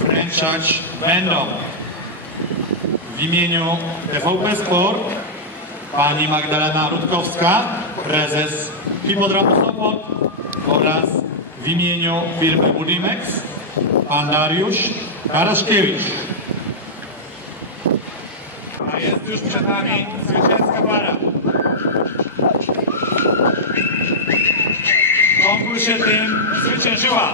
wręczać będą w imieniu TVP Sport pani Magdalena Rutkowska, prezes Hipodromu Sopot oraz w imieniu firmy Budimex pan Dariusz Karaszkiewicz. A jest już przed nami zwycięska para. W konkursie tym zwyciężyła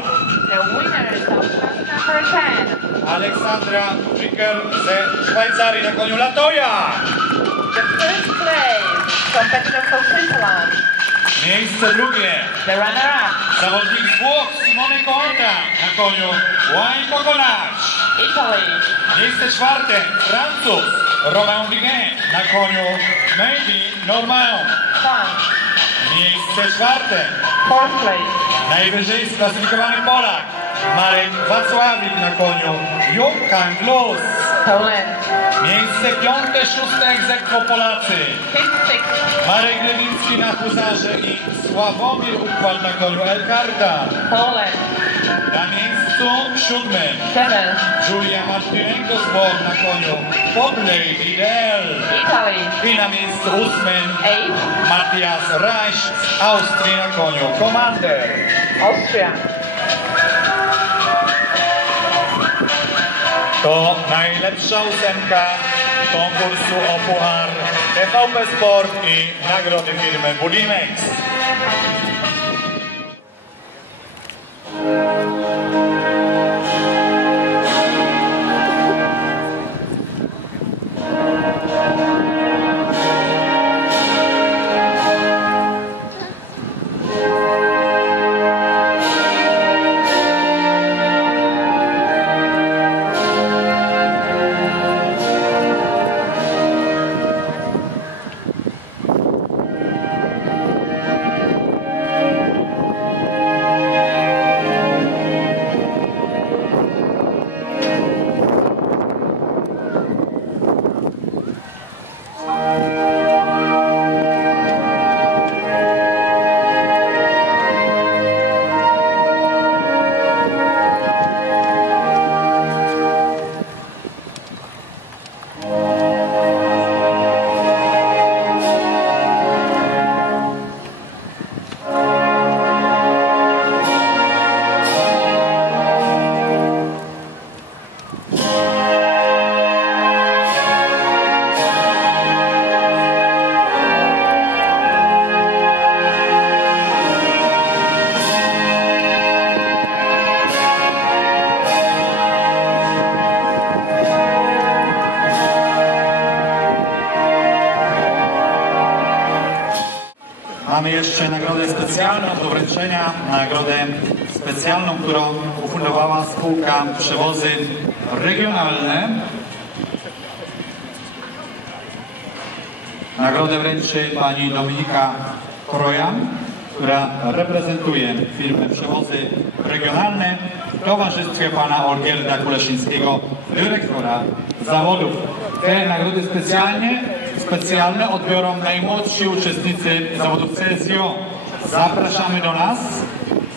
The winners of class number 10. Aleksandra Wicker ze Szwajcarii na koniu Latoja. The first place, competitor from Switzerland. Miejsce drugie. The runner-up, Zawodnik z Włoch Simone Coota na koniu Wayne Coconut. Italy. Miejsce czwarte Francuz Romain Diguet na koniu Maybe Normand. France. Miejsce czwarte. Fourth place. Najwyżej sklasyfikowany Polak. Marek Wacławik na koniu. Jung Kang Luz. Miejsce piąte, szóste egzekwo Polacy. Marek Gliwicki na huzarze i Sławomir Układ na koniu Elkarta. Poland. Na miejsce 107. Julia Martynenko z Bor na koniu. Podlej Lidl. Italy. I na miejscu ósmym. Eight. Matthias Reich z Austrii na koniu. Komander. Austria. To najlepsza ósemka konkursu o puchar TVP Sport i nagrody firmy Budimex. Mamy jeszcze nagrodę specjalną do wręczenia. Nagrodę specjalną, którą ufundowała spółka Przewozy Regionalne. Nagrodę wręczy pani Dominika Krojan, która reprezentuje firmę Przewozy Regionalne w towarzystwie pana Olgierda Kuleszyńskiego, dyrektora zawodów. Te nagrody specjalnie, specjalne odbiorą najmłodsi uczestnicy zawodów CSIO. Zapraszamy do nas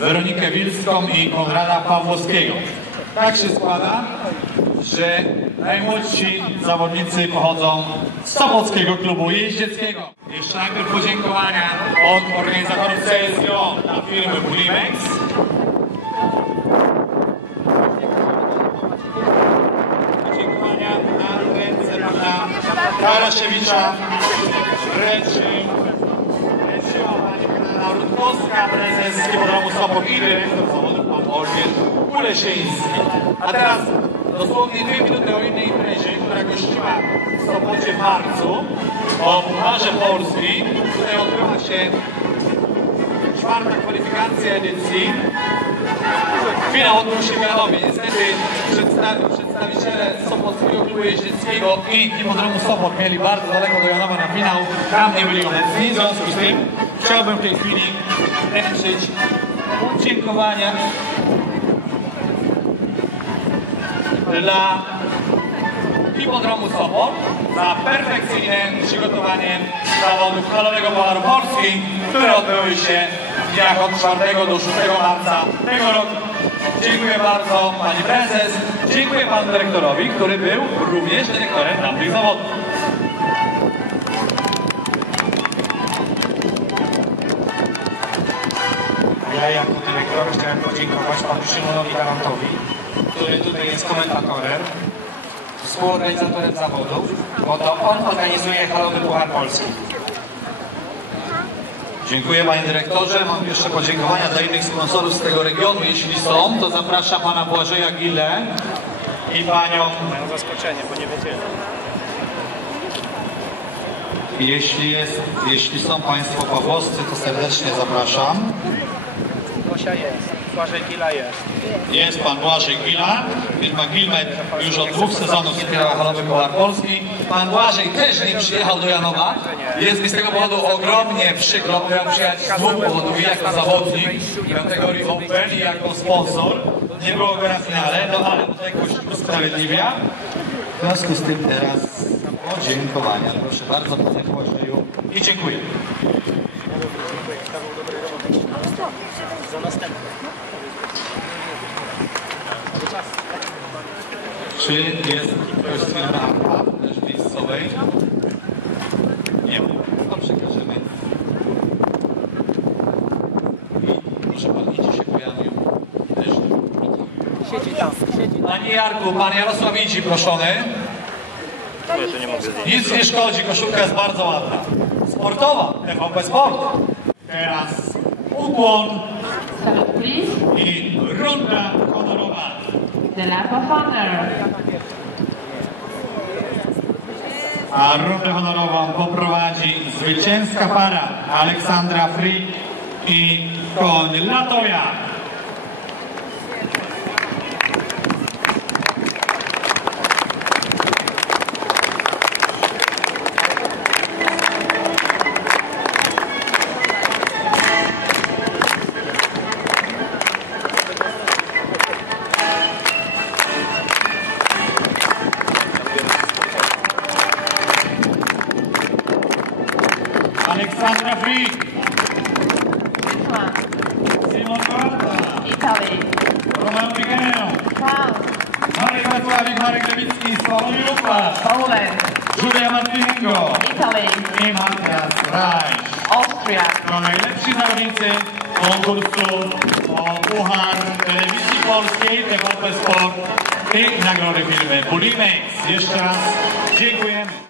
Weronikę Wilską i Konrada Pawłowskiego. Tak się składa, że najmłodsi zawodnicy pochodzą z Sopockiego Klubu Jeździeckiego. Jeszcze najpierw podziękowania od organizatorów CSIO dla firmy Bulimex. Pana Karaszewicza wręczy Karolina Rutkowska, prezes Hipodromu Sopot i dyrektor zawodów pan Olgierd Kuleszyński. A teraz dosłownie dwie minuty o innej imprezie, która gościła w Sopocie w marcu o Pucharze Polski. Tutaj odbyła się czwarta kwalifikacja edycji. Finał w Janowie. Niestety przedstawi, przedstawiciele Sopockiego Klubu Jeździeckiego i Hipodromu Sopot mieli bardzo daleko do Janowa na finał. Tam nie byli obecni. W związku z tym chciałbym w tej chwili wręczyć podziękowania dla Hipodromu Sopot za perfekcyjne przygotowanie zawodów Halowego Pucharu Polski, które odbyły się dniach od 4 do 6 marca tego roku. Dziękuję bardzo Pani Prezes, Dziękuję panu dyrektorowi, który był również dyrektorem tamtych zawodów. Ja jako dyrektor chciałem podziękować panu Szymonowi Galantowi, który tutaj jest komentatorem, współorganizatorem zawodów, bo to on organizuje halowy Puchar Polski. Dziękuję panie dyrektorze. Mam jeszcze podziękowania dla innych sponsorów z tego regionu. Jeśli są, to zapraszam pana Błażeja Gille i panią Mają zaskoczenie, bo nie wiedzieli. Jeśli, jest, jeśli są Państwo pawłowscy, to serdecznie zapraszam. Gosia jest, Błażej Gila jest. Jest Pan Błażej Gila. Firma Gilmet już od dwóch sezonów wspierała halowy Puchar Polski. Pan Błażej też nie przyjechał do Janowa. Jest mi z tego powodu ogromnie przykro, bo miał przyjechać z dwóch powodów. Jako zawodnik kategorii Open i jako sponsor. Nie było go na finale, no ale odległość usprawiedliwia. W związku z tym teraz podziękowania. Proszę bardzo Panie Błażeju i dziękuję. Czy jest ktoś z APA, też miejscowej? Nie ma. To przekażemy. I proszę pan, idzie się pojawił też. Siedzi tam, siedzi. Panie Jarku, pan Jarosław Idzi proszony. Nic nie szkodzi, koszulka jest bardzo ładna. Sportowa, TVP Sport. Teraz ukłon i runda honorowa. The lap of honor. A rundę honorową poprowadzi zwycięska para Aleksandra Frick i Koń Latoja. Aleksandra Frick? Simon Korata, Italy. Pikeneo, France. Marek Wacławik, Marek Lewicki, Sławomir Lupasz, Poland. Julia Martinengo Italy. i Matias Rajsz. Austria. To najlepsi zawodnicy konkursu o Puchar Telewizji Polskiej, TVP Sport i nagrody firmy Bulimex. Jeszcze raz dziękujemy.